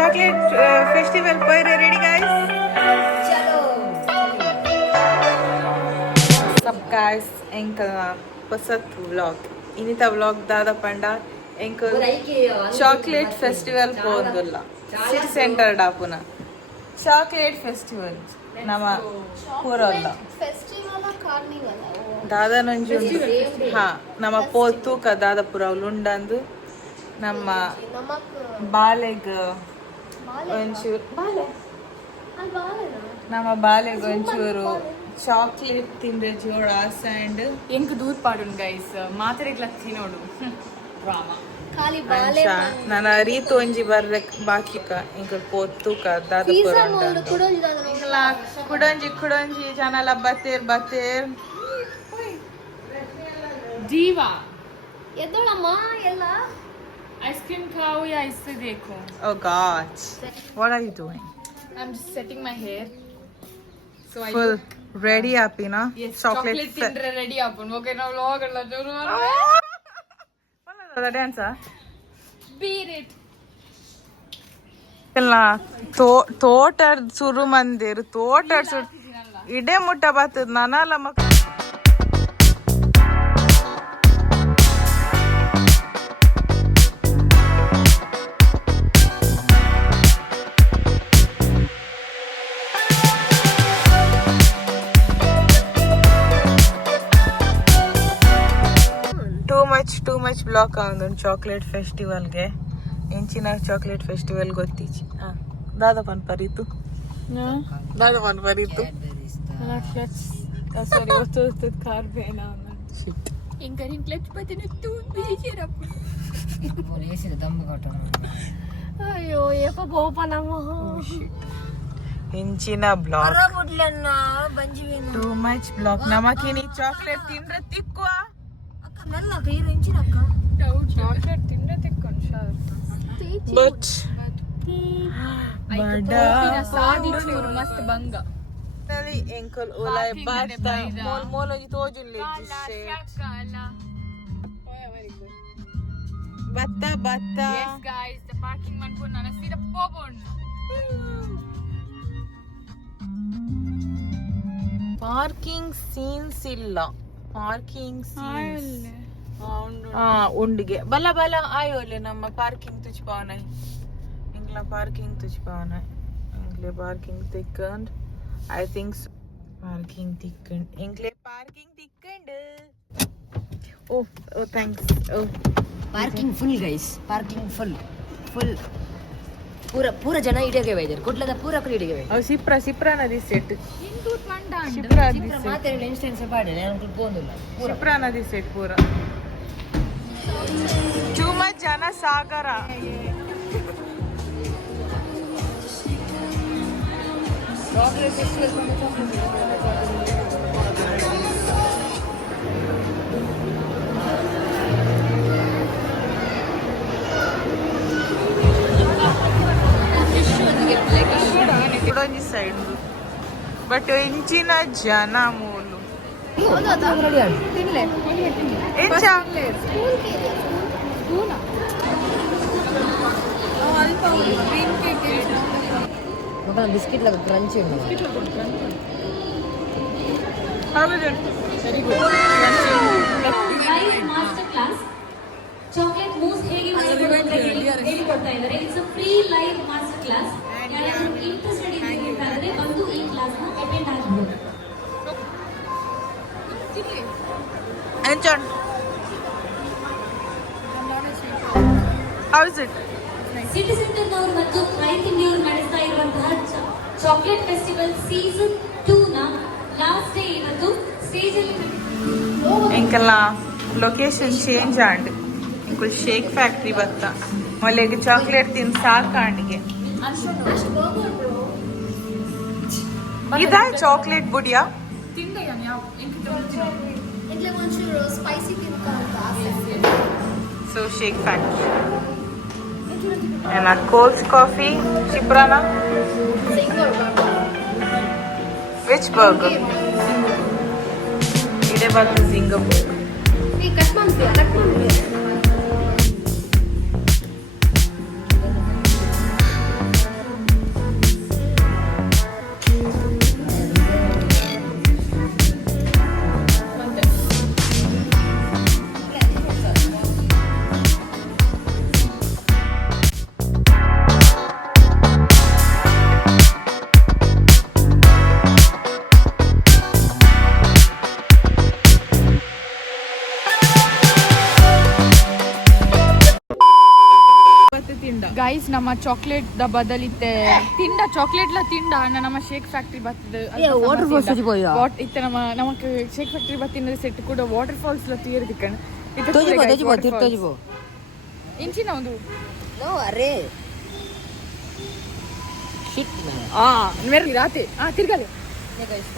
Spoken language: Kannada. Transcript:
chocolate festival पर ready guys? चलो सब guys enkel pasat vlog. Inita vlog dada panda enkel chocolate festival pondula. City center dapuna. Chocolate festival. Nama puralla. Festival carnival ದಾದ ನಂಜು ಹಾ ನಮ್ಮ ಪೋತು ಕ ದಾದಪುರ ಉಂಡಂದು ನಮ್ಮ ಬಾಲೆಗ್ ಒಂಚೂರು ನಮ್ಮ ಬಾಲೆಗ್ ಒಂಚೂರು ಚಾಕ್ಲೇಟ್ ತಿಂದ್ರೆ ಜೋಳ ಆ್ಯಂಡ್ ಎಂಕ್ ದೂರ್ ಪಾಡುನ್ ಗೈಸ್ ಮಾತ್ರೆಗ್ಲ ತಿನ್ನೋಡು ಡ್ರಾಮಾ ಖಾಲಿ ಬಾಲೆ ನನ್ನ ರೀತು ಒಂಜಿ ಬರ್ರೆಕ್ ಬಾಕಿಕ ಇಂಕ ಪೋತು ಕ ದಾದಪುರ ಉಂಡಂದು ಕುಡಂಜಿ ಜನಲ ಬತ್ತೇರ್ ಜೀವಾ ಎದ್ದೋಳಮ್ಮ ಎಲ್ಲ ಐಸ್ ಕ್ರೀಮ್ ಖಾओ या इससे देखो Oh gosh. What are you doing? I'm just setting my hair so I Full ready apina? yes Chocolate ತಿಂದ್ರೆ ರೆಡಿ ಆಪನ್ ಓಕೆ ನಾವು ವ್ಲಾಗ್ ಎಲ್ಲ ಜೋರು the dancer? beat it ಇಲ್ಲ ತೋಟರ್ ಸುರು ಮಂದಿರ್ ತೋಟರ್ ಸುರು ಇಡೇ ಮುಟ್ಟ ಬರ್ತದ ನಾನಲ್ಲ ಮಕ್ಕ ಟೂ ಮಚ್ ಬ್ಲಾಕ್ ಒಂದು ಚಾಕ್ಲೇಟ್ ಫೆಸ್ಟಿವಲ್ಗೆ ಇಂಚಿನ ಚಾಕ್ಲೇಟ್ ಫೆಸ್ಟಿವಲ್ ಗೊತ್ತಿಚ್ಚಿ ದಾದ ಪನ್ ಪರಿತು sorry ವಸ್ತು ಕಾರ್ ಬೇನ ఇంకా నేను క్లచ్ పతిని తూ బీజేరప్పు పోలీసులు దమ్ము కొట్టను అయ్యో ఏప పోపనమ్మ ಇಂಚಿನ ಬ್ಲಾಕ್ ಬುಡ್ಲನ್ನ ಬಂಜಿವೇನು ಟೂ ಮಚ್ ಬ್ಲಾಕ್ ನಮಕಿನಿ ಚಾಕ್ಲೇಟ್ ತಿಂದ್ರೆ ತಿಕ್ಕುವ ಅಕ್ಕ ಮೆಲ್ಲಕ ಇರು ಇಂಚಿನಕ್ಕ చాక్లెట్ తింటే తిక్కొను షార్ ಬಟ್ సాది చూరు మస్త్ బంగ ಎಂಕಲ್ ಓಲೈ ಬಾತ ಮೋಲೊಂಜಿ ತೋಜುಲ್ಲೆ ಬತ್ತ yes guys the parking man ಪುನ್ನ ಸೀದಾ ಪೋಬೋಣ ಪಾರ್ಕಿಂಗ್ ಸೀನ್ಸ್ ಇಲ್ಲ ಪಾರ್ಕಿಂಗ್ ಸೀನ್ಸ್ ಉಂಡಿಗೆ ಬಲ ಆಯೋಲೆ ನಮ್ಮ ಪಾರ್ಕಿಂಗ್ ತುಚ್ ಪಾವನ ಇಂಗ್ಲ ಪಾರ್ಕಿಂಗ್ ತುಚ್ ಪಾವನ ಇಂಗ್ಲೆ ಪಾರ್ಕಿಂಗ್ ತಿಕ್ಕಂಡ್ ಐ ಥಿಂಕ್ ಪಾರ್ಕಿಂಗ್ ತಿಕ್ಕಂಡ್ ಇಂಗ್ಲೆ ಪಾರ್ಕಿಂಗ್ ತಿಕ್ಕಂಡ್ oh thanks oh parking full guys parking full ಪೂರ ಜನ ಇಡಗೆ ವೈದ್ಯರು ಕೊಡ್ಲದ ಪೂರ ಕಡೆ ಇಡಗೆ ಅವು ಸಿಪ್ರ ನದಿ ಸೆಟ್ ಹಿಂದೂ ಪಂಡ ಮಾತಾಡಿ ಇನ್ಸ್ಟೆನ್ಸ್ ಪಾಡಿ ನಾನು ಪೋಂದಿಲ್ಲ ಸಿಪ್ರ ನದಿ ಸೆಟ್ ಪೂರ ಚೂಮ ಜನ ಸಾಗರ ಕುಡೊಂಜಿ ಸೈಡ್ ಬಟ್ ಇಂಚಿನ ಜನ ಮೂಲು ಎಂಚ ಬಿಸ್ಕಿಟ್ ಲಾಗ crunch very good master class chocolate mousse ಹೇಗೆ ಮಾಡೋದು ಅಂತ ಹೇಳಿಕೊಡ್ತಾ ಇದ್ದಾರೆ. It's a free live master class. ಯಾರಾದರೂ ಇಂಟ್ರೆಸ್ಟೆಡ್ ಇದ್ದರೆ ಬಂದು ಈ ಕ್ಲಾಸ್ ನ ಅಟೆಂಡ್ ಆಗಬಹುದು. Enjoy how is it city ಸೆಂಟರ್ನವರು ಮತ್ತು ರೈತ ಇಂಡಿಯವರು ನಡೆಸ್ತಾ ಇರುವಂತಹ ಚಾಕ್ಲೇಟ್ ಫೆಸ್ಟಿವಲ್ ಸೀಸನ್ 2 ನ ಲಾಸ್ಟ್ ಡೇ ಇವತ್ತು ಸ್ಟೇಜ್ ಅಲ್ಲಿ ಇಂಕಲ್ಲ ಲೊಕೇಶನ್ ಚೇಂಜ್ ಆಂಡ್ ಇಂಕಲ್ ಶೇಕ್ ಫ್ಯಾಕ್ಟ್ರಿ ಬತ್ತ ಮೊಲೆಗೆ ಚಾಕ್ಲೇಟ್ ತಿನ್ ಸಾಕಾಂಡಿಗೆ ಇದಾ ಚಾಕ್ಲೇಟ್ ಬುಡಿಯಾ ತಿಂದೆ ಯಾವ ಎಂಕ ಇಡ್ಲಿ ಒಂಚೂರು ಸ್ಪೈಸಿ ತಿನ್ಕೊಂಡು so shake factory and a cold coffee chiprana which burger ide battu singapore ಈ ಕಟ್ ಮಾಡ್ತೀವಿ ಗೈಸ್ ನಮ್ಮ ಚಾಕ್ಲೇಟ್ ದ ಬದಲಿತ್ತೆ ತಿಂಡ ಚಾಕ್ಲೇಟ್ ಲ ತಿಂಡ ಅಣ್ಣ ನಮ್ಮ ಶೇಕ್ ಫ್ಯಾಕ್ಟ್ರಿ ಬರ್ತದೆ ವಾಟರ್ ಫಾಲ್ಸ್ ಹೋಯ್ಯಾ ಇತ್ತ ನಮಕ್ ಶೇಕ್ ಫ್ಯಾಕ್ಟ್ರಿ ಬತ್ತಿನ ಸೆಟ್ ಕೂಡ ವಾಟರ್ ಫಾಲ್ಸ್ ಲ ತೀರ್ ದಿಕ್ಕಣ ತೋಜಿಬೋ ಇಂಚಿನ ಒಂದು ನೋ ಅರೆ ಶಿಟ್ ಆ ಮೆರ್ಲಿ ರಾತೆ ತಿರ್ಗಲಿ ಗೈಸ್